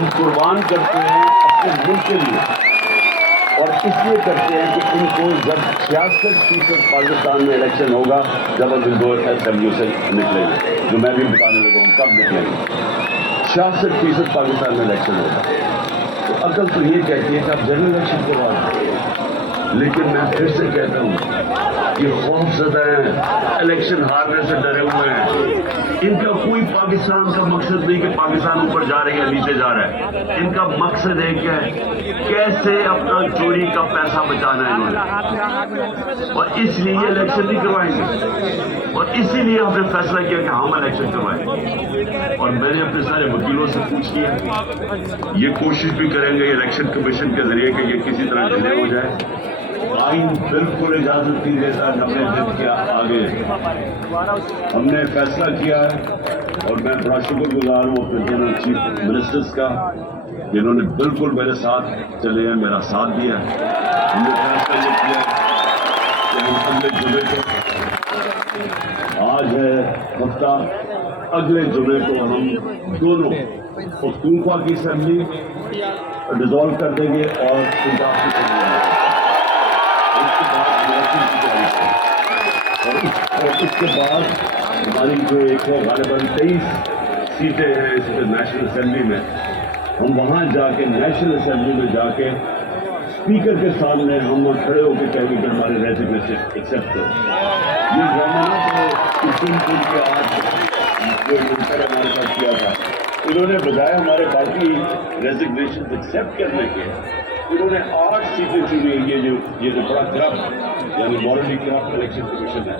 ہم قربان کرتے ہیں اپنے ملک کے لیے، اور اس لیے کرتے ہیں کہ ان کو جب 66% پاکستان میں الیکشن ہوگا، جب ہم ان دو اسمبلیوں سے نکلیں گے، جو میں بھی بتانے لگا ہوں کب نکلیں گے، 66% پاکستان میں الیکشن ہوگا، تو عقل تو یہ کہتی ہے کہ آپ جنرل الیکشن کروا دیں۔ لیکن میں پھر سے کہتا ہوں، یہ خوف زدہ ہیں، الیکشن ہارنے سے ڈرے ہوئے ہیں، ان کا کوئی پاکستان کا مقصد نہیں کہ پاکستان اوپر جا رہی ہے نیچے جا رہا ہے، ان کا مقصد ایک ہے کیسے اپنا چوری کا پیسہ بچانا ہے انہوں نے، اور اس لیے یہ الیکشن نہیں کروائیں گے، اور اسی لیے ہم نے فیصلہ کیا کہ ہم الیکشن کروائیں گے، اور میں نے اپنے سارے وکیلوں سے پوچھ لیا، یہ کوشش بھی کریں گے الیکشن کمیشن کے ذریعے کہ یہ کسی طرح ڈیلے ہو جائے۔ آئین بالکل اجازت نہیں دیتا 90 دن کے آگے، ہم نے فیصلہ کیا ہے، اور میں بڑا شکر گزار ہوں اپنے دونوں چیف منسٹرز کا، جنہوں نے بالکل میرے ساتھ چلے ہیں، میرا ساتھ دیا ہے۔ ہم نے فیصلہ یہ کیا کہ ہم اگلے جمعے کو، آج ہے ہفتہ، اگلے جمعے کو ہم دونوں پختونخوا کی اسمبلی ڈیزالو کر دیں گے اور پنجاب کی اسمبلی، اور اس کے بعد ہماری جو ایک ہے غالباً 23 سیٹیں ہیں اس نیشنل اسمبلی میں، ہم وہاں جا کے نیشنل اسمبلی میں جا کے اسپیکر کے سامنے ہم کھڑے ہو کے کہیں گے کہ ہمارے ریزگنیشن ایکسیپٹ کرو۔ یہ ڈرامہ اس دن کے آج جو منسٹر ہمارے ساتھ کیا تھا، انہوں نے بجائے ہمارے باقی ریزگنیشن ایکسیپٹ کرنے کے، انہوں نے 8 سیٹیں چنی، یہ جو بڑا کرپٹ، یعنی مورلی کرپٹ الیکشن کمیشن ہے،